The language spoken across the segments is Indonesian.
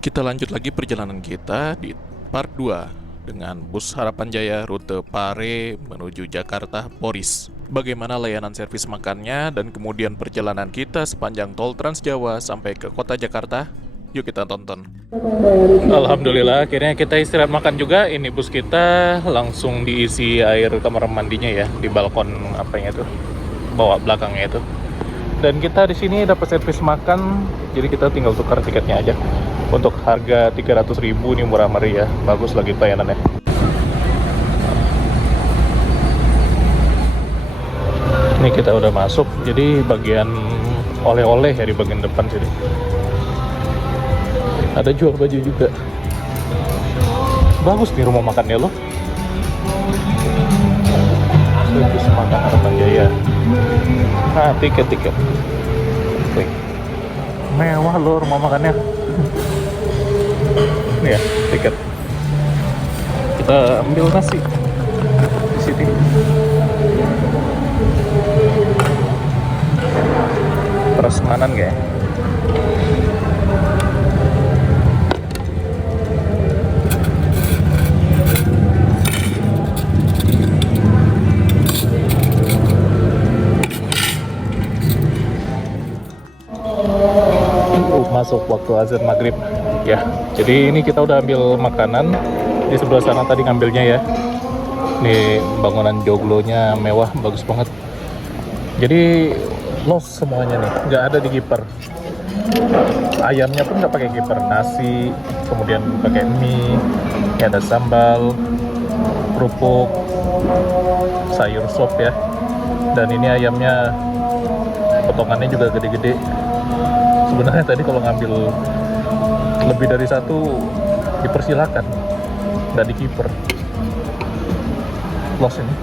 Kita lanjut lagi perjalanan kita di part 2 dengan bus Harapan Jaya rute Pare menuju Jakarta Poris. Bagaimana layanan servis makannya dan kemudian perjalanan kita sepanjang tol Trans Jawa sampai ke kota Jakarta? Yuk kita tonton. Alhamdulillah akhirnya kita istirahat makan juga. Ini bus kita langsung diisi air kamar mandinya ya di balkon apanya itu, bawah belakangnya itu. Dan kita di sini dapat servis makan, jadi kita tinggal tukar tiketnya aja. Untuk harga 300.000 ini murah meriah, bagus lagi pelayanannya. Ini kita udah masuk, jadi bagian oleh-oleh ya di bagian depan sini. Ada jual baju juga. Bagus nih rumah makannya loh. Servis makan Harapan Jaya. Nah, tiket. Klik. Mewah loh rumah makannya. Ini ya, tiket. Kita ambil nasi di sini. Prasmanan kayak. Masuk waktu azan maghrib ya. Jadi ini kita udah ambil makanan di sebelah sana tadi ngambilnya ya. Ini bangunan joglonya mewah, bagus banget. Jadi los semuanya nih, nggak ada di kiper. Ayamnya pun nggak pakai kiper, nasi, kemudian pakai mie, ini ada sambal, kerupuk, sayur sop ya. Dan ini ayamnya potongannya juga gede-gede. Sebenarnya tadi kalau ngambil lebih dari satu dipersilakan, nggak di kiper. Los ini.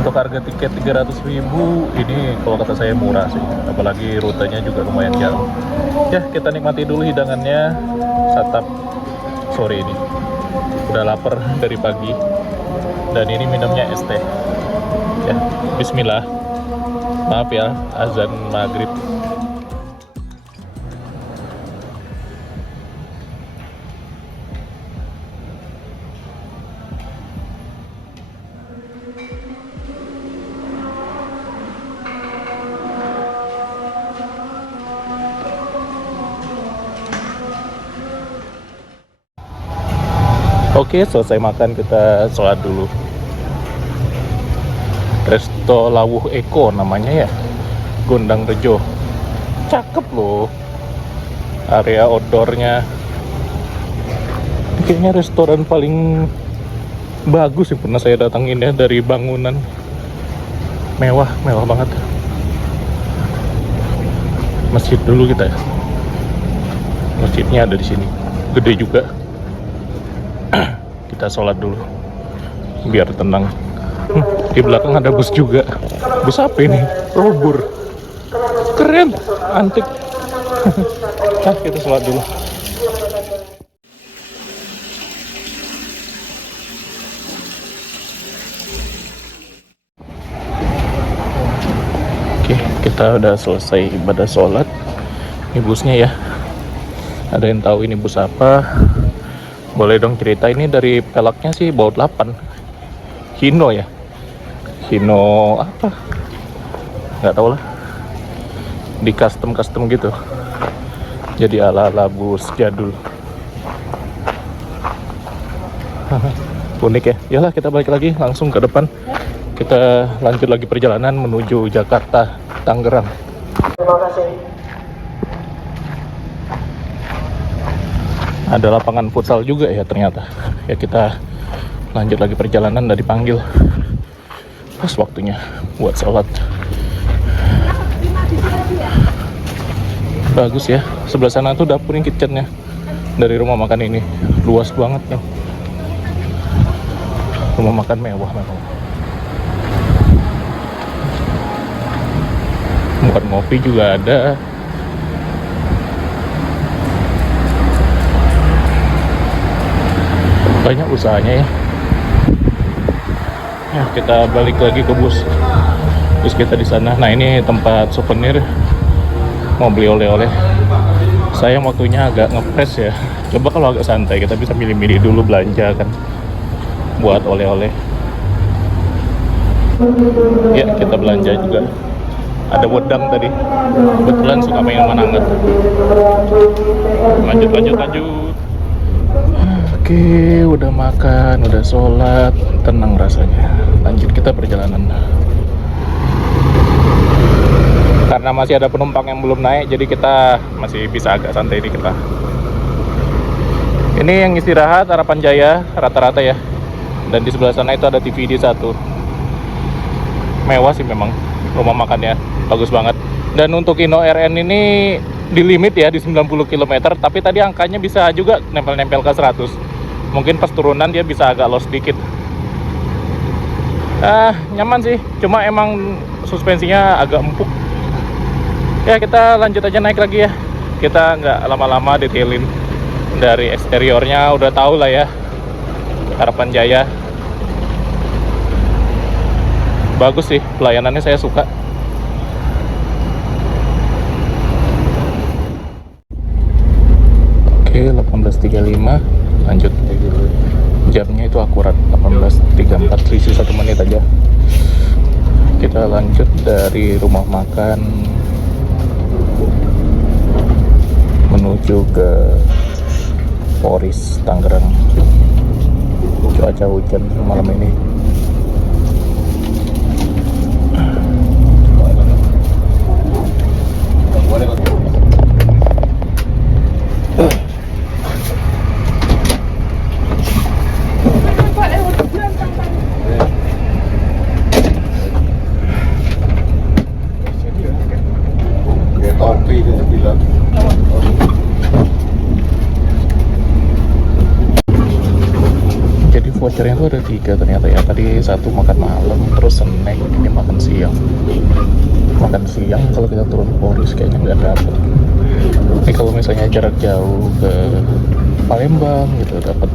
Untuk harga tiket 300.000 ini kalau kata saya murah sih, apalagi rutenya juga lumayan jauh. Ya, kita nikmati dulu hidangannya. Santap sore ini. Udah lapar dari pagi. Dan ini minumnya es teh. Ya, bismillah. Maaf ya, azan maghrib. Oke, selesai makan kita sholat dulu. Resto Lawuh Eko namanya ya, Gondang Rejo. Cakep loh area outdoornya. Kayaknya restoran paling bagus yang pernah saya datangin ya, dari bangunan. Mewah banget. Masjid dulu kita ya. Masjidnya ada di sini, gede juga. Kita sholat dulu biar tenang. Di belakang ada bus juga. Bus apa ini? Robur. Keren, antik. Nah, kita sholat dulu. Oke, kita udah selesai ibadah sholat. Ini busnya ya. Ada yang tahu ini bus apa? Boleh dong cerita. Ini dari pelaknya sih baut 8. Hino ya. Hino apa? Nggak tahu lah. Di custom gitu. Jadi ala-ala bus jadul. Unik ya. Yalah, kita balik lagi langsung ke depan. Kita lanjut lagi perjalanan menuju Jakarta, Tangerang. Terima kasih. Ada lapangan futsal juga ya ternyata. Ya, kita lanjut lagi perjalanan, udah dipanggil. Pas waktunya buat sholat. Bagus ya. Sebelah sana tuh dapurin kitchennya. Dari rumah makan ini luas banget ya. Rumah makan mewah memang. Buat ngopi juga ada. Banyak usahanya ya. Ya, kita balik lagi ke bus. Terus kita di sana. Nah, ini tempat souvenir. Mau beli oleh-oleh. Sayang waktunya agak ngepres ya. Coba kalau agak santai kita bisa milih-milih dulu belanja kan buat oleh-oleh. Ya, kita belanja juga. Ada wedang tadi. Kebetulan suka minuman hangat. Lanjut. Oke, udah makan, udah sholat, tenang rasanya. Lanjut kita perjalanan. Karena masih ada penumpang yang belum naik, jadi kita masih bisa agak santai di kita. Ini yang istirahat Harapan Jaya rata-rata ya. Dan di sebelah sana itu ada TVD satu. Mewah sih memang rumah makannya, bagus banget. Dan untuk Hino RN ini di limit ya di 90 km, tapi tadi angkanya bisa juga nempel-nempel ke 100. Mungkin pas turunan dia bisa agak lost dikit. Nyaman sih, cuma emang suspensinya agak empuk. Ya kita lanjut aja naik lagi ya. Kita nggak lama-lama detailin. Dari eksteriornya udah tahu lah ya, Harapan Jaya. Bagus sih, pelayanannya saya suka. Oke, 18.35 lanjut. Jamnya itu akurat 18.34, selisih 1 menit aja. Kita lanjut dari rumah makan menuju ke Poris Tangerang. Cuaca hujan malam ini. Jadi vouchernya tuh ada 3 ternyata ya. Tadi 1 makan malam, terus snack, ini makan siang. Makan siang kalau kita turun Poris kayaknya nggak dapet. Ini kalau misalnya jarak jauh ke Palembang gitu dapat.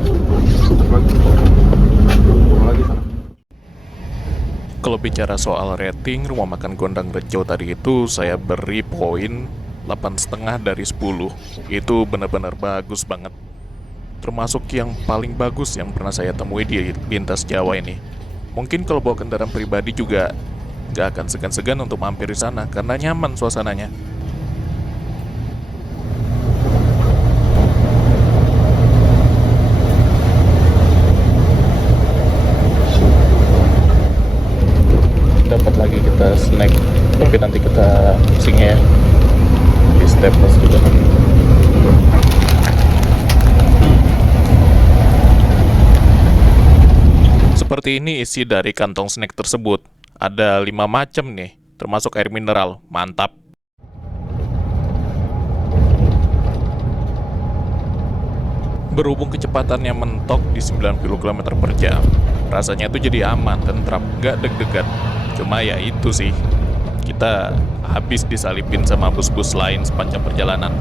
Kalau bicara soal rating rumah makan Gondang Rejo tadi itu saya beri poin 8,5 dari 10. Itu benar-benar bagus banget. Termasuk yang paling bagus yang pernah saya temui di lintas Jawa ini. Mungkin kalau bawa kendaraan pribadi juga nggak akan segan-segan untuk mampir di sana karena nyaman suasananya. Dapat lagi kita snack, tapi nanti kita pusingnya ya di Staples juga. Seperti ini isi dari kantong snack tersebut. Ada 5 macam nih, termasuk air mineral. Mantap. Berhubung kecepatannya mentok di 90 km per jam, rasanya itu jadi aman, tentram, gak deg-degan. Cuma ya itu sih, kita habis disalipin sama bus-bus lain sepanjang perjalanan.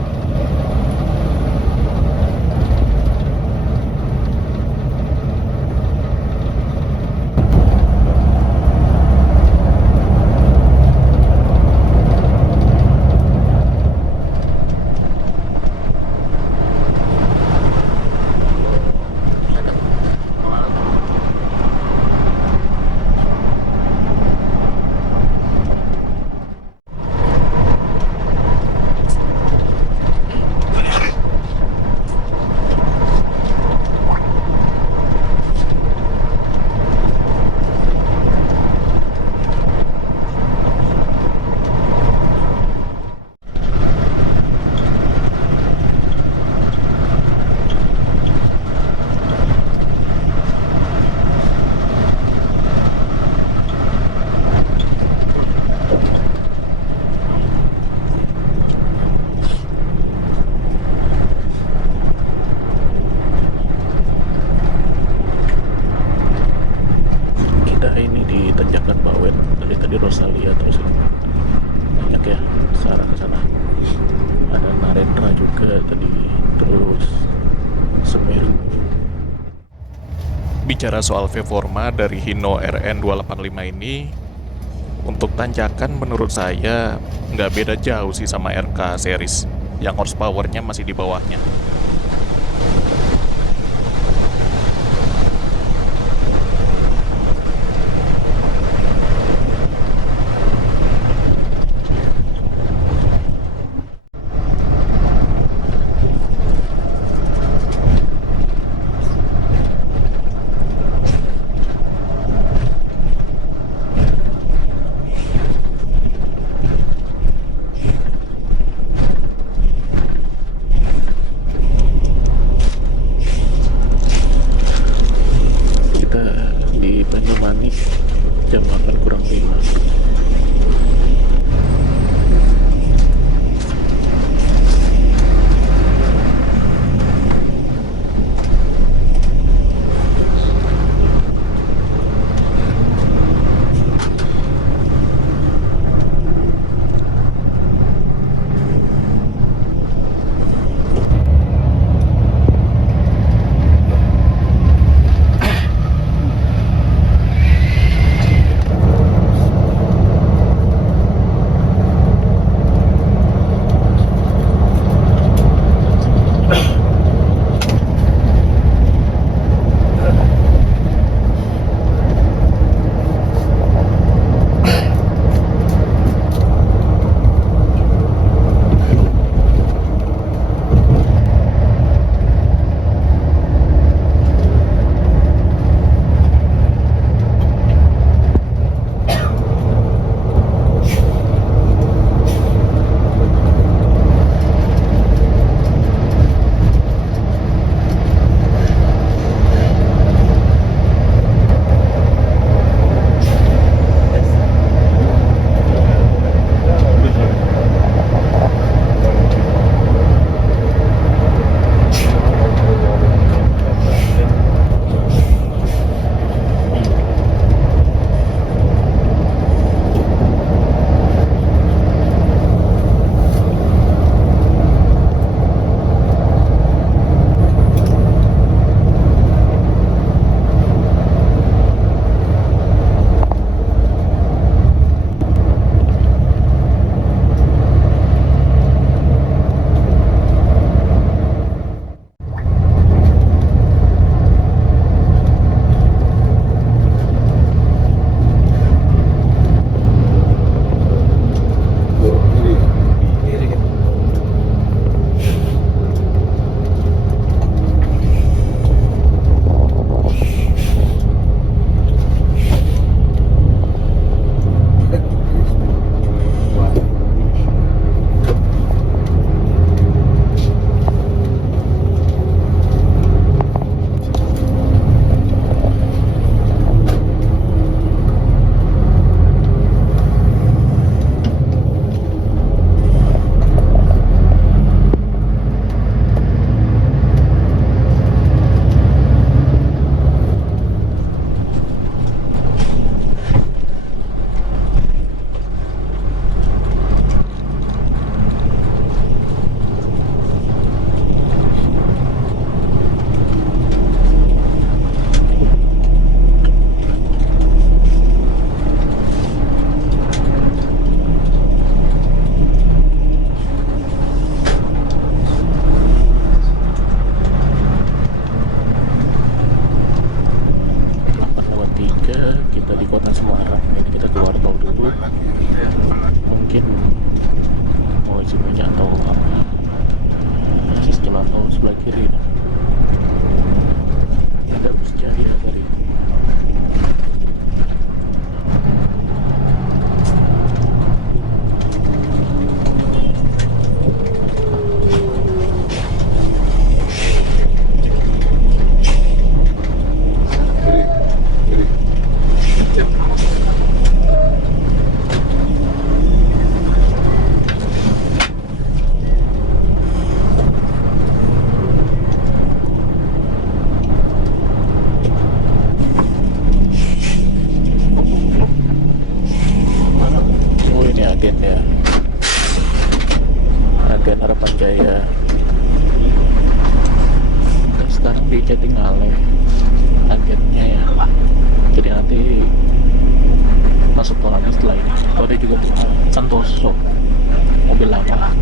Ini di Tanjakan Bawen, dari tadi Rosalia terus ini banyak ya searah ke sana. Ada Narendra juga tadi, terus Semeru. Bicara soal performa dari Hino RN 285 ini, untuk tanjakan menurut saya nggak beda jauh sih sama RK series. yang horsepowernya masih di bawahnya. Di Banyumanik jam 8 kurang 5. Kita di kota Semarang. Ini kita keluar tol dulu. Mungkin mau isi minyak atau apa. Masih jalan tol sebelah kiri. Ada bus Jaya tadi. Agen ya, Agen Harapan Jaya. Dan sekarang di Jatingaleh agennya ya, jadi nanti masuk tol lagi setelah ini. Itu ada juga Santoso, mobil lama.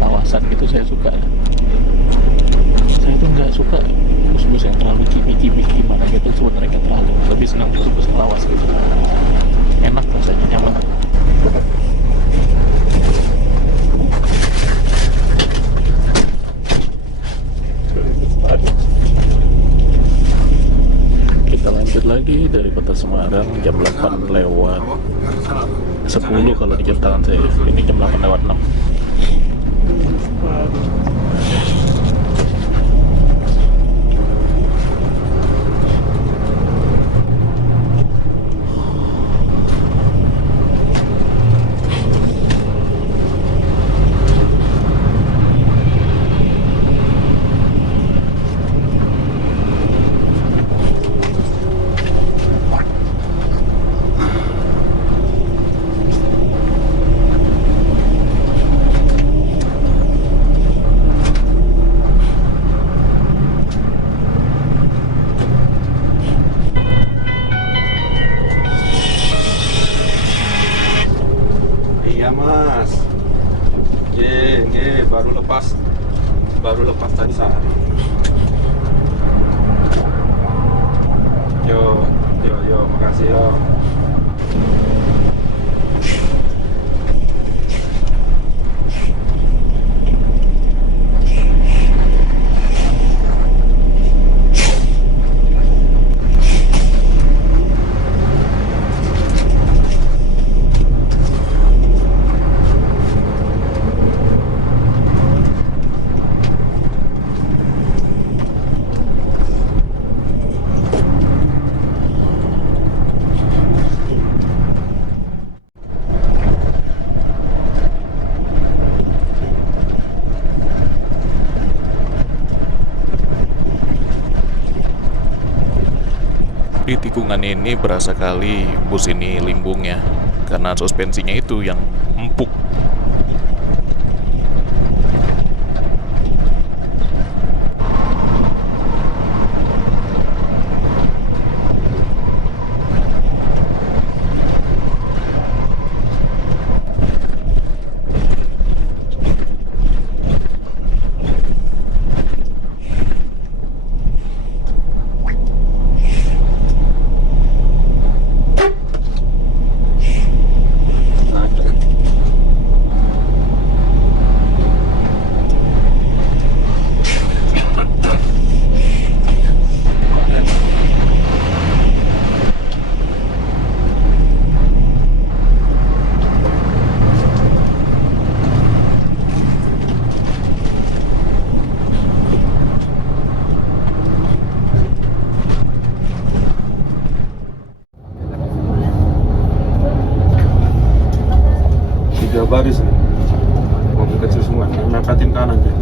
lawasan gitu saya suka. Saya tuh nggak suka bus-bus yang terlalu kimi-kimi gimana gitu, sebenarnya nggak terlalu, lebih senang bus-bus yang lawas gitu, enak rasanya, nyaman. Kita lanjut lagi dari kota Semarang jam 8 lewat 10 kalau di jam tangan saya. Ini jam 8 lewat 6. Iya mas, baru lepas tadi saat. Yo, makasih yo. Di tikungan ini berasa kali bus ini limbung ya, karena suspensinya itu yang empuk. Tiga baris nih, mobil kecil semua, mempatin kanan deh.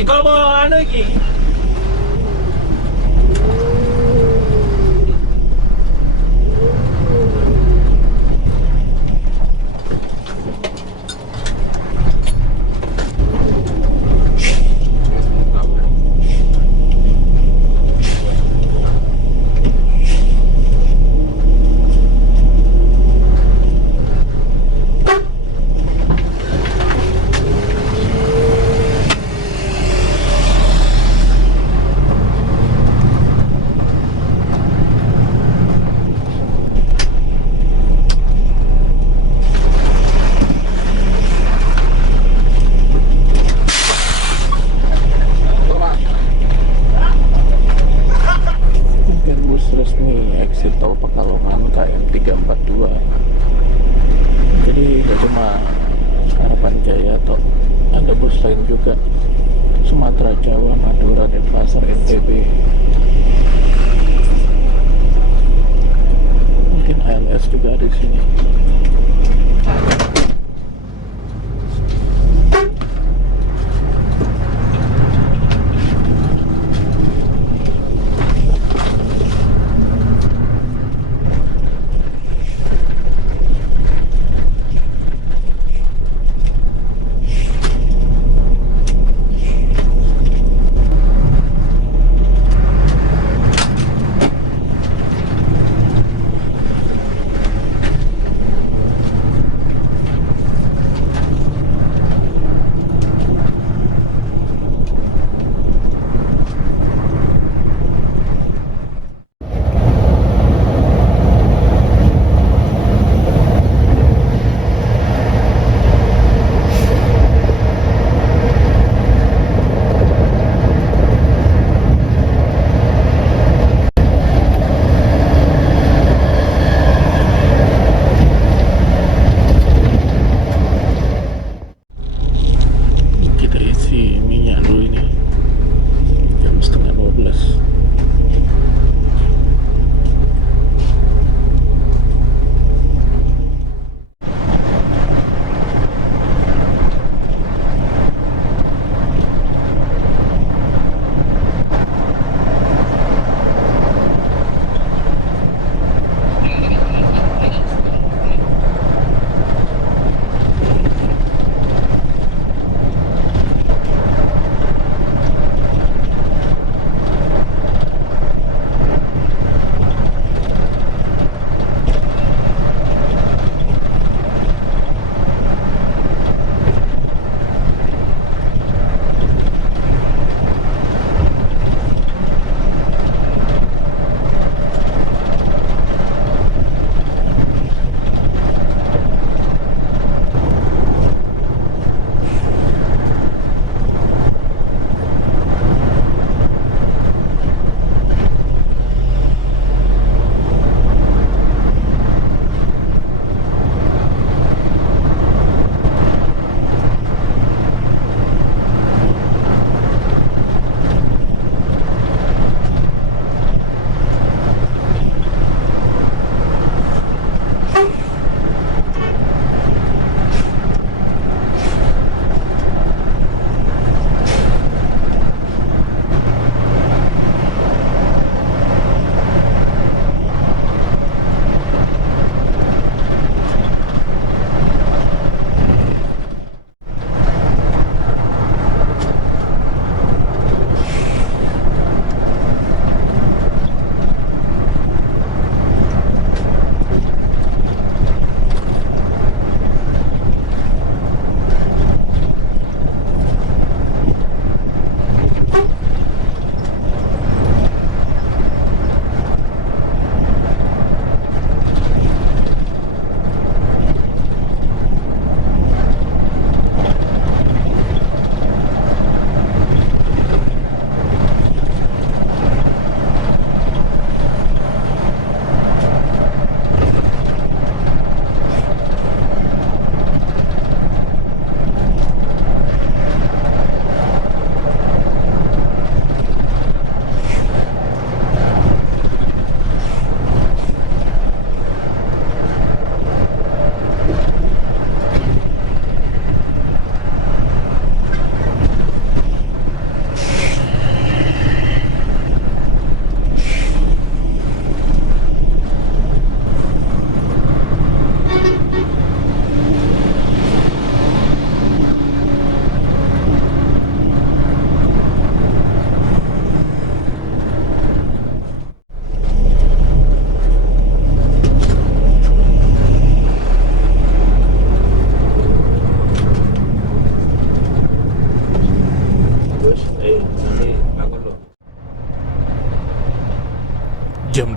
Jengkol mau anu iki. Bus resmi exit tol Pekalongan KM 342. Jadi gak cuma Harapan Jaya atau ada bus lain juga, Sumatera, Jawa, Madura, Denpasar, NTB. Mungkin ALS juga ada di sini.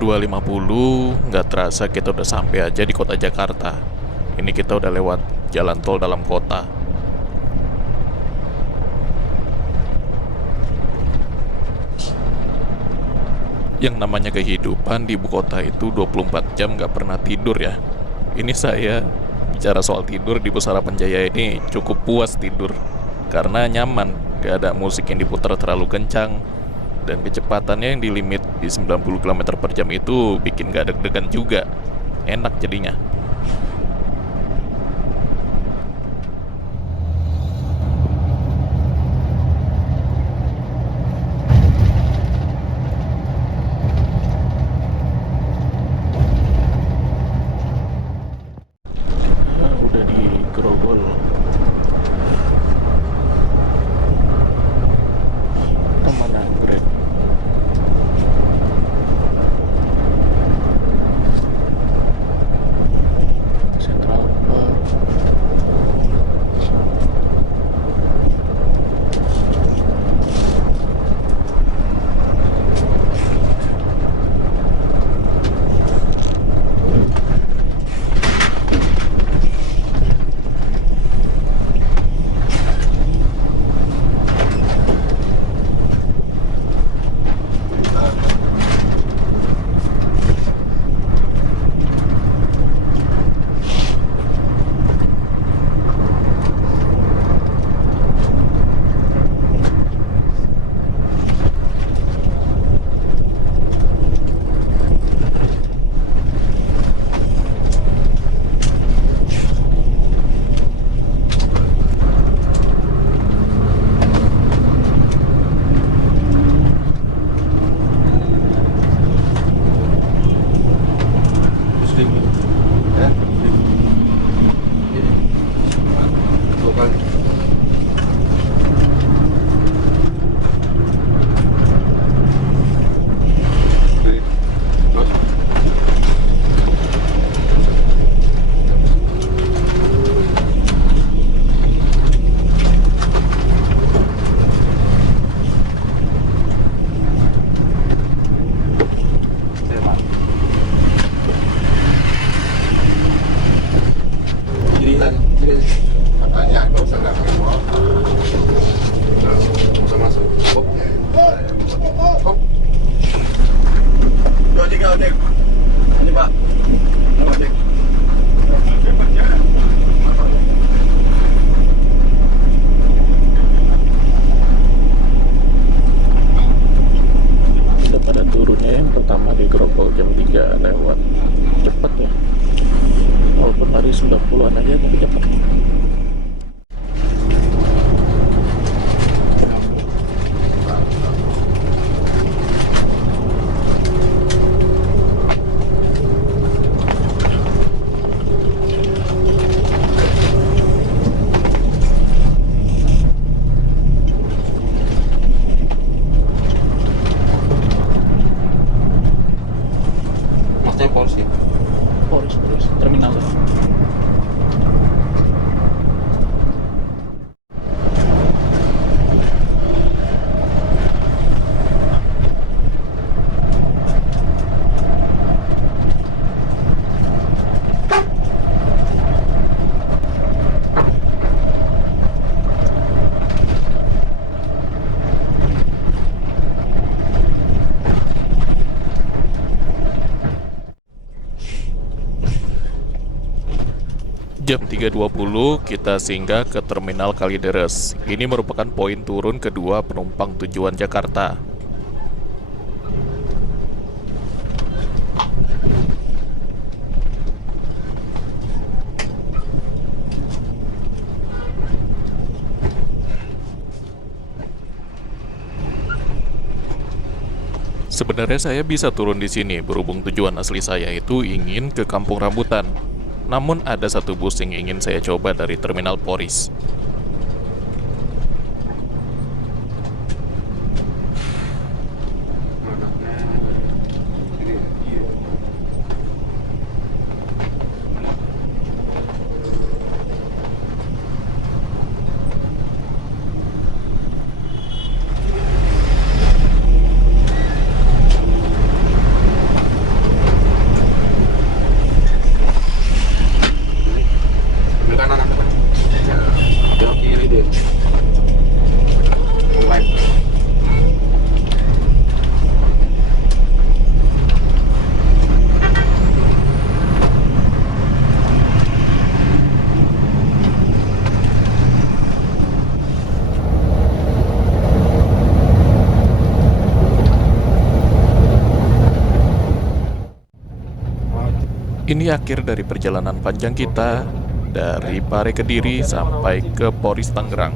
22.50, nggak terasa kita udah sampai aja di kota Jakarta. Ini kita udah lewat jalan tol dalam kota. Yang namanya kehidupan di ibu kota itu 24 jam nggak pernah tidur ya. Ini saya bicara soal tidur di Pusara Penjaya ini cukup puas tidur. Karena nyaman, gak ada musik yang diputar terlalu kencang. Dan kecepatannya yang di limit di 90 km per jam itu bikin gak deg-degan juga. Enak jadinya. Udah di Grogol. Taman Anggrek. Central Park. Muslim ya, Muslim ini lokal. Oke, terus Katanya nggak usah nggak pakai motor. nggak usah masuk. Ojek ya ojek. Ini Pak. Ojek. Kita pada turunnya yang pertama di Grogol jam 3 lewat. Cepet ya. Walaupun hari 90-an aja tapi cepet. Masnya polisi. Polis terminal. Jam 3.20 kita singgah ke Terminal Kalideres. Ini merupakan poin turun kedua penumpang tujuan Jakarta. Sebenarnya saya bisa turun di sini berhubung tujuan asli saya itu ingin ke Kampung Rambutan. Namun ada satu bus yang ingin saya coba dari Terminal Poris. Ini akhir dari perjalanan panjang kita dari Pare Kediri sampai ke Poris Tangerang.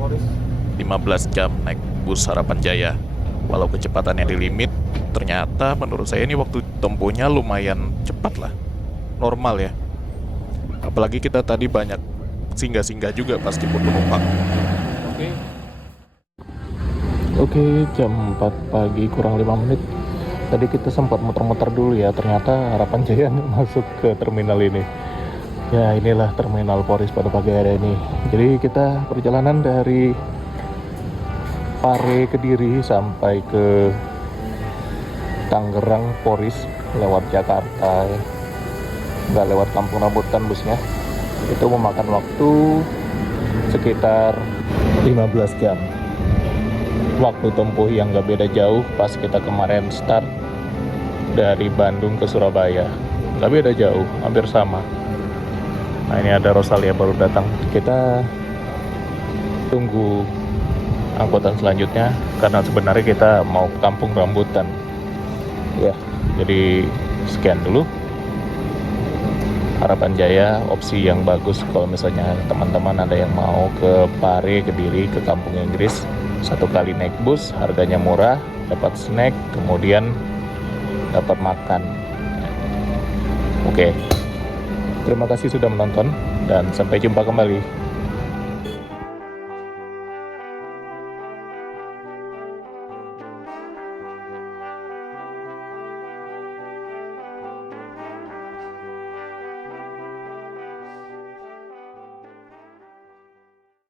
15 jam naik bus Harapan Jaya. Walau kecepatannya di limit, ternyata menurut saya ini waktu tempuhnya lumayan cepat lah. Normal ya. Apalagi kita tadi banyak singgah-singgah juga pas jemput penumpang. Oke, jam 4 pagi kurang 5 menit. Tadi kita sempat muter-muter dulu ya, ternyata Harapan Jaya masuk ke terminal ini. Ya, inilah terminal Poris pada pagi hari ini. Jadi kita perjalanan dari Pare Kediri sampai ke Tangerang Poris lewat Jakarta ya. Nggak lewat Kampung Rambutan busnya. Itu memakan waktu sekitar 15 jam. Waktu tempuh yang nggak beda jauh pas kita kemarin start dari Bandung ke Surabaya. Nggak beda jauh, hampir sama. Nah, ini ada Rosalia baru datang. Kita tunggu angkutan selanjutnya karena sebenarnya kita mau ke Kampung Rambutan. Ya, jadi sekian dulu. Harapan Jaya opsi yang bagus kalau misalnya teman-teman ada yang mau ke Pare Kediri ke Kampung Inggris. 1 kali naik bus, harganya murah, dapat snack, kemudian dapat makan. Oke. Terima kasih sudah menonton dan sampai jumpa kembali.